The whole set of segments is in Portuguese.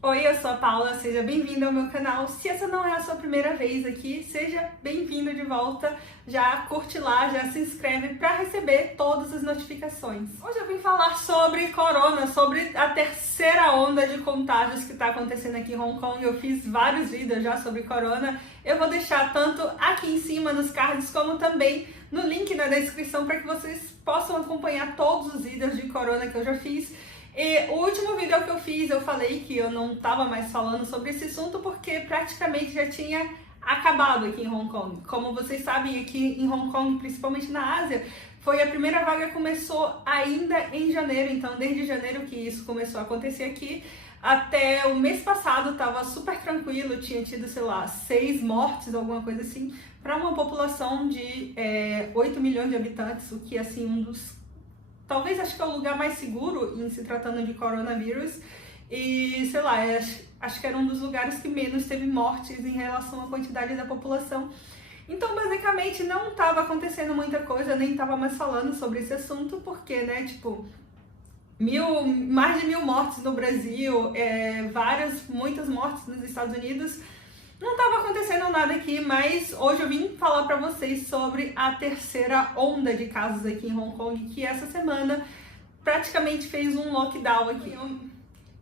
Oi, eu sou a Paula, seja bem-vindo ao meu canal. Se essa não é a sua primeira vez aqui, seja bem-vindo de volta. Já curte lá, já se inscreve para receber todas as notificações. Hoje eu vim falar sobre corona, sobre a terceira onda de contágios que está acontecendo aqui em Hong Kong. Eu fiz vários vídeos já sobre corona. Eu vou deixar tanto aqui em cima nos cards como também no link na descrição para que vocês possam acompanhar todos os vídeos de corona que eu já fiz. E o último vídeo que eu fiz, eu falei que eu não estava mais falando sobre esse assunto porque praticamente já tinha acabado aqui em Hong Kong. Como vocês sabem, aqui em Hong Kong, principalmente na Ásia, foi a primeira vaga que começou ainda em janeiro. Então, desde janeiro que isso começou a acontecer aqui, até o mês passado estava super tranquilo, tinha tido, sei lá, 6 mortes, alguma coisa assim, para uma população de 8 milhões de habitantes, o que é assim talvez acho que é o lugar mais seguro em se tratando de coronavírus e, sei lá, acho que era um dos lugares que menos teve mortes em relação à quantidade da população. Então, basicamente, não estava acontecendo muita coisa, nem estava mais falando sobre esse assunto, porque, né, tipo, mais de 1000 mortes no Brasil, muitas mortes nos Estados Unidos. Não estava acontecendo nada aqui, mas hoje eu vim falar para vocês sobre a terceira onda de casos aqui em Hong Kong, que essa semana praticamente fez um lockdown aqui.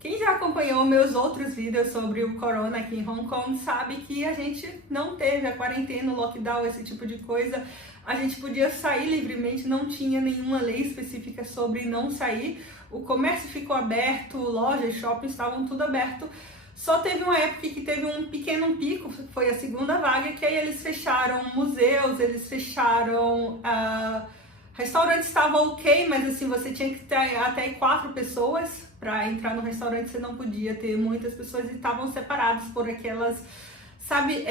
Quem já acompanhou meus outros vídeos sobre o corona aqui em Hong Kong sabe que a gente não teve a quarentena, o lockdown, esse tipo de coisa. A gente podia sair livremente, não tinha nenhuma lei específica sobre não sair. O comércio ficou aberto, lojas, shoppings estavam tudo aberto. Só teve uma época que teve um pequeno pico, foi a segunda vaga, que aí eles fecharam museus, eles fecharam... restaurantes estavam ok, mas assim, você tinha que ter até 4 pessoas para entrar no restaurante, você não podia ter muitas pessoas e estavam separados por aquelas, sabe,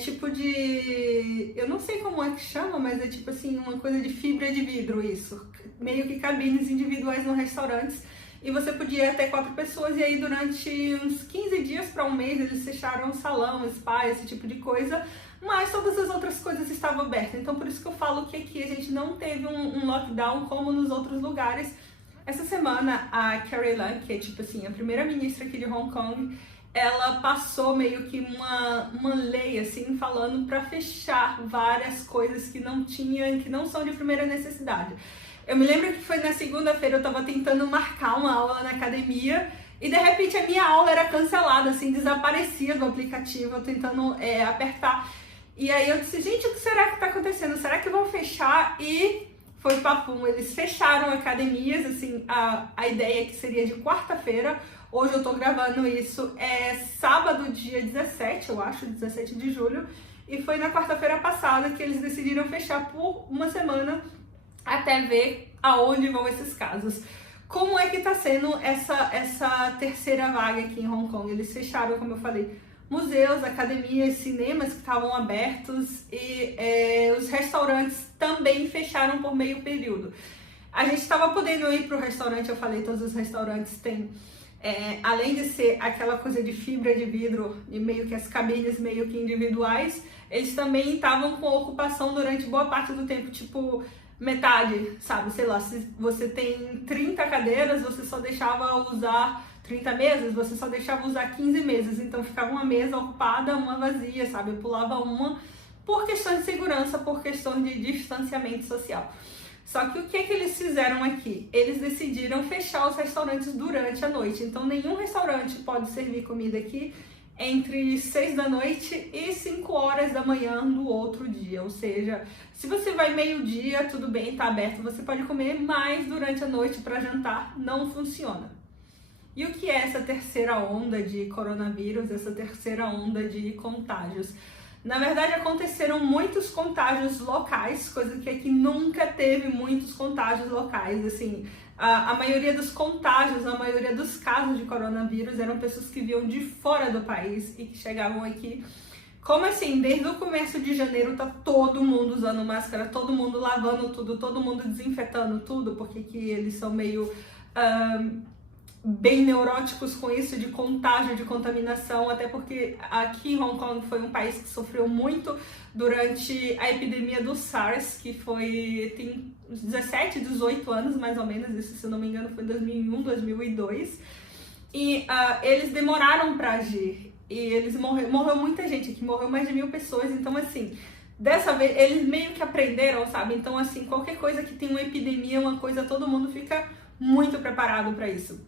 tipo de... eu não sei como é que chama, mas é tipo assim, uma coisa de fibra de vidro isso, meio que cabines individuais no restaurantes. E você podia ter 4 pessoas, e aí durante uns 15 dias para um mês eles fecharam o salão, spa, esse tipo de coisa, mas todas as outras coisas estavam abertas. Então por isso que eu falo que aqui a gente não teve um lockdown como nos outros lugares. Essa semana a Carrie Lam, que é tipo assim, a primeira-ministra aqui de Hong Kong, ela passou meio que uma lei assim, falando para fechar várias coisas que não são de primeira necessidade. Eu me lembro que foi na segunda-feira, eu tava tentando marcar uma aula na academia e de repente a minha aula era cancelada, assim, desaparecia do aplicativo, eu tentando apertar. E aí eu disse, gente, o que será que tá acontecendo? Será que vão fechar? E foi papum, eles fecharam academias, assim, a ideia é que seria de quarta-feira. Hoje eu tô gravando isso, sábado, dia 17, eu acho, 17 de julho. E foi na quarta-feira passada que eles decidiram fechar por uma semana, até ver aonde vão esses casos. Como é que tá sendo essa terceira vaga aqui em Hong Kong? Eles fecharam, como eu falei, museus, academias, cinemas que estavam abertos e os restaurantes também fecharam por meio período. A gente estava podendo ir para o restaurante, eu falei, todos os restaurantes têm, além de ser aquela coisa de fibra de vidro e meio que as cabines meio que individuais, eles também estavam com ocupação durante boa parte do tempo, tipo metade, sabe? Sei lá, se você tem 30 cadeiras, você só deixava usar 30 mesas, você só deixava usar 15 mesas, então ficava uma mesa ocupada, uma vazia, sabe? Eu pulava uma por questão de segurança, por questão de distanciamento social. Só que o que eles fizeram aqui? Eles decidiram fechar os restaurantes durante a noite, então nenhum restaurante pode servir comida aqui entre 6 da noite e 5 horas da manhã do outro dia, ou seja, se você vai meio-dia, tudo bem, tá aberto, você pode comer, mas durante a noite para jantar não funciona. E o que é essa terceira onda de coronavírus, essa terceira onda de contágios? Na verdade, aconteceram muitos contágios locais, coisa que aqui nunca teve muitos contágios locais, assim. A maioria dos contágios, a maioria dos casos de coronavírus eram pessoas que vinham de fora do país e que chegavam aqui. Como assim? Desde o começo de janeiro tá todo mundo usando máscara, todo mundo lavando tudo, todo mundo desinfetando tudo, porque que eles são meio bem neuróticos com isso de contágio, de contaminação, até porque aqui em Hong Kong foi um país que sofreu muito durante a epidemia do SARS, que tem 17, 18 anos mais ou menos, isso, se eu não me engano foi em 2001, 2002. e eles demoraram para agir. E eles morreu muita gente aqui, morreu mais de 1000 pessoas, então assim, dessa vez eles meio que aprenderam, sabe? Então assim, qualquer coisa que tem uma epidemia, uma coisa, todo mundo fica muito preparado para isso.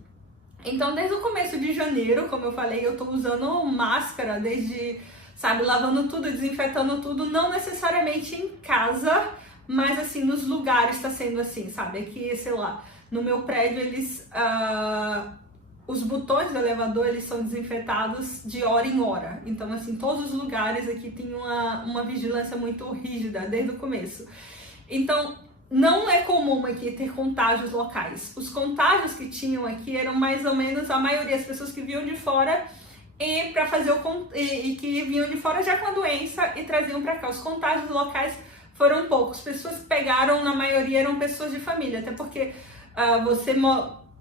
Então desde o começo de janeiro, como eu falei, eu tô usando máscara desde, sabe, lavando tudo, desinfetando tudo, não necessariamente em casa, mas assim, nos lugares tá sendo assim, sabe? Aqui, sei lá, no meu prédio eles... os botões do elevador, eles são desinfetados de hora em hora. Então, assim, todos os lugares aqui tem uma vigilância muito rígida desde o começo. Então, não é comum aqui ter contágios locais. Os contágios que tinham aqui eram mais ou menos a maioria das pessoas que vinham de fora e para fazer e que vinham de fora já com a doença e traziam para cá. Os contágios locais foram poucos. Pessoas que pegaram, na maioria, eram pessoas de família, até porque você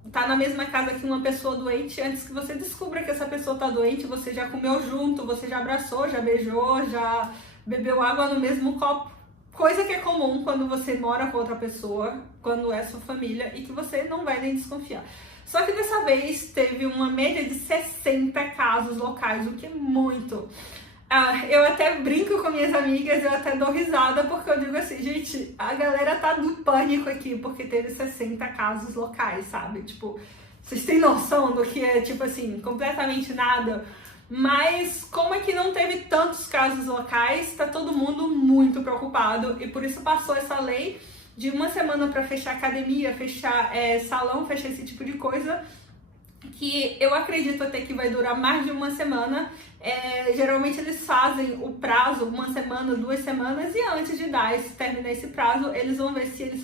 tá na mesma casa que uma pessoa doente, antes que você descubra que essa pessoa tá doente, você já comeu junto, você já abraçou, já beijou, já bebeu água no mesmo copo. Coisa que é comum quando você mora com outra pessoa, quando é sua família, e que você não vai nem desconfiar. Só que dessa vez teve uma média de 60 casos locais, o que é muito. Eu até brinco com minhas amigas, eu até dou risada, porque eu digo assim, gente, a galera tá no pânico aqui, porque teve 60 casos locais, sabe? Tipo, vocês têm noção do que é, tipo assim, completamente nada? Mas como é que não teve tantos casos locais, tá todo mundo muito preocupado, e por isso passou essa lei de uma semana para fechar academia, fechar salão, fechar esse tipo de coisa, que eu acredito até que vai durar mais de uma semana. Geralmente eles fazem o prazo, uma semana, 2 semanas, e antes de terminar esse prazo, eles vão ver se eles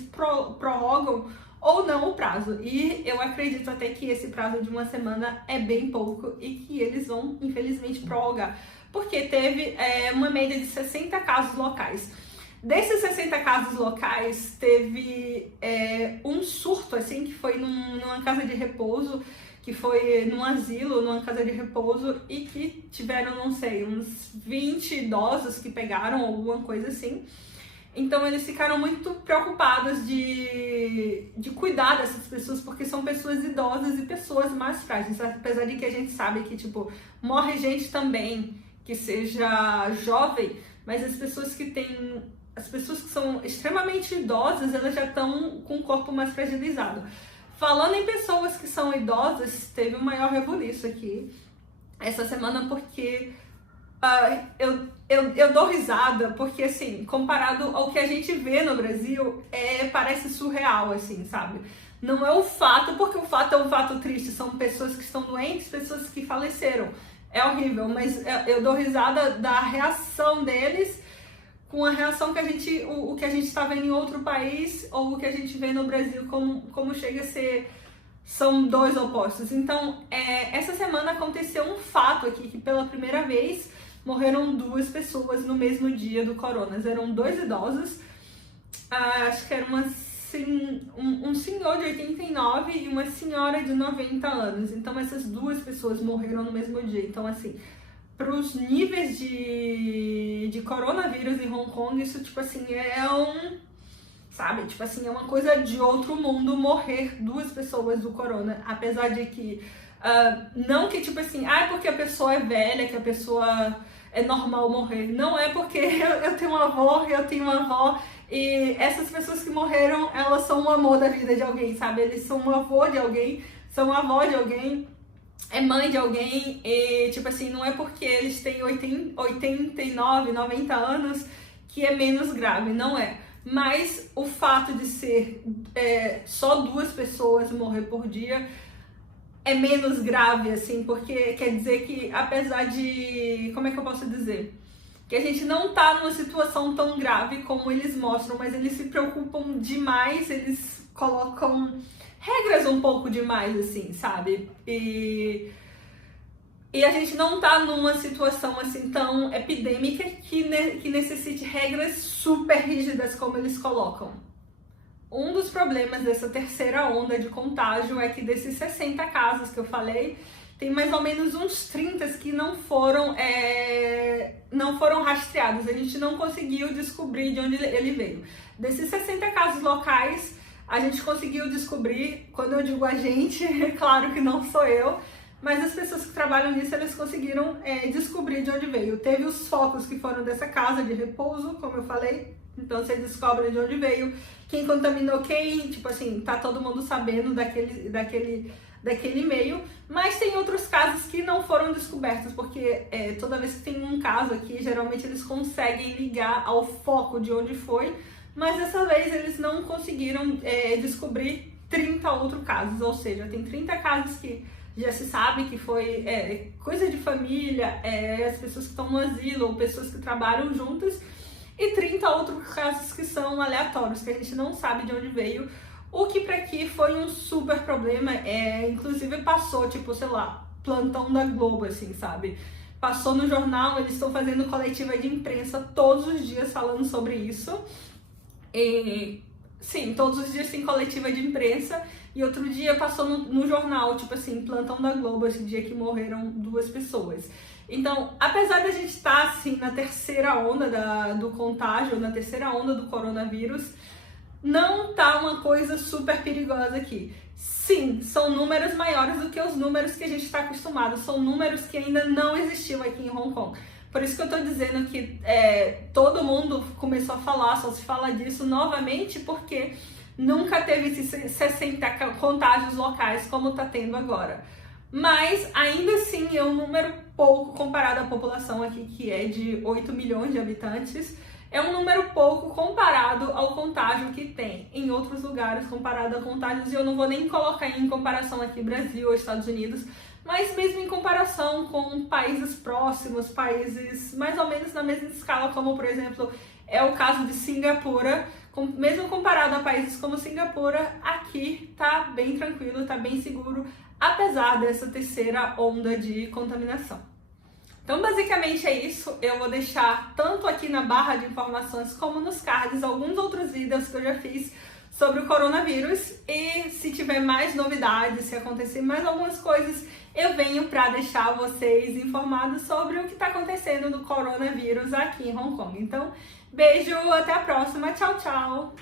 prorrogam ou não o prazo. E eu acredito até que esse prazo de uma semana é bem pouco e que eles vão, infelizmente, prorrogar. Porque teve uma média de 60 casos locais. Desses 60 casos locais, teve um surto, assim, que foi numa casa de repouso, que foi num asilo, numa casa de repouso, e que tiveram, não sei, uns 20 idosos que pegaram, alguma coisa assim. Então eles ficaram muito preocupados de cuidar dessas pessoas, porque são pessoas idosas e pessoas mais frágeis, apesar de que a gente sabe que, tipo, morre gente também que seja jovem, mas as pessoas que são extremamente idosas, elas já estão com o corpo mais fragilizado. Falando em pessoas que são idosas, teve um maior rebuliço aqui essa semana, porque eu dou risada, porque assim, comparado ao que a gente vê no Brasil, parece surreal, assim, sabe? Não é o fato, porque o fato é um fato triste, são pessoas que estão doentes, pessoas que faleceram. É horrível, mas eu dou risada da reação deles com a reação que o que a gente está vendo em outro país, ou o que a gente vê no Brasil, como chega a ser, são dois opostos. Então, essa semana aconteceu um fato aqui, que pela primeira vez morreram 2 pessoas no mesmo dia do corona. Eram 2 idosos, acho que era um senhor de 89 e uma senhora de 90 anos. Então, essas 2 pessoas morreram no mesmo dia. Então, assim, para os níveis de coronavírus em Hong Kong, isso, tipo assim, sabe, tipo assim, é uma coisa de outro mundo morrer 2 pessoas do corona, apesar de que, não que, tipo assim, porque a pessoa é velha, que a pessoa é normal morrer, não é porque eu tenho uma avó, e essas pessoas que morreram, elas são o amor da vida de alguém, sabe, eles são um avô de alguém, são avó de alguém, é mãe de alguém, e tipo assim, não é porque eles têm 89, 90 anos que é menos grave, não é. Mas o fato de ser só 2 pessoas morrer por dia é menos grave, assim, porque quer dizer que apesar de, como é que eu posso dizer? Que a gente não tá numa situação tão grave como eles mostram, mas eles se preocupam demais, eles colocam regras um pouco demais, assim, sabe? E a gente não tá numa situação assim tão epidêmica que necessite regras super rígidas como eles colocam. Um dos problemas dessa terceira onda de contágio é que desses 60 casos que eu falei, tem mais ou menos uns 30 que não foram rastreados. A gente não conseguiu descobrir de onde ele veio. Desses 60 casos locais, a gente conseguiu descobrir, quando eu digo a gente, é claro que não sou eu, mas as pessoas que trabalham nisso, eles conseguiram descobrir de onde veio. Teve os focos que foram dessa casa de repouso, como eu falei, então você descobre de onde veio, quem contaminou quem, tipo assim, tá todo mundo sabendo daquele e-mail, mas tem outros casos que não foram descobertos, porque toda vez que tem um caso aqui, geralmente eles conseguem ligar ao foco de onde foi, mas dessa vez eles não conseguiram descobrir 30 outros casos, ou seja, tem 30 casos que já se sabe que foi coisa de família, as pessoas que estão no asilo ou pessoas que trabalham juntas, e 30 outros casos que são aleatórios, que a gente não sabe de onde veio, o que pra aqui foi um super problema, inclusive passou, tipo, sei lá, plantão da Globo, assim, sabe? Passou no jornal, eles estão fazendo coletiva de imprensa todos os dias falando sobre isso. Sim, todos os dias tem coletiva de imprensa, e outro dia passou no jornal, tipo assim, plantão da Globo, esse dia que morreram 2 pessoas. Então, apesar de a gente estar, assim, na terceira onda do contágio, na terceira onda do coronavírus, não tá uma coisa super perigosa aqui. Sim, são números maiores do que os números que a gente está acostumado, são números que ainda não existiam aqui em Hong Kong. Por isso que eu tô dizendo que todo mundo começou a falar, só se fala disso novamente, porque nunca teve esses 60 contágios locais como tá tendo agora. Mas ainda assim é um número pouco comparado à população aqui, que é de 8 milhões de habitantes. É um número pouco comparado ao contágio que tem em outros lugares, comparado a contágios, e eu não vou nem colocar em comparação aqui Brasil ou Estados Unidos, mas mesmo em comparação com países próximos, países mais ou menos na mesma escala, como por exemplo é o caso de Singapura, mesmo comparado a países como Singapura, aqui tá bem tranquilo, tá bem seguro, apesar dessa terceira onda de contaminação. Então, basicamente é isso. Eu vou deixar tanto aqui na barra de informações como nos cards alguns outros vídeos que eu já fiz sobre o coronavírus, e se tiver mais novidades, se acontecer mais algumas coisas, eu venho para deixar vocês informados sobre o que está acontecendo no coronavírus aqui em Hong Kong. Então, beijo, até a próxima, tchau, tchau!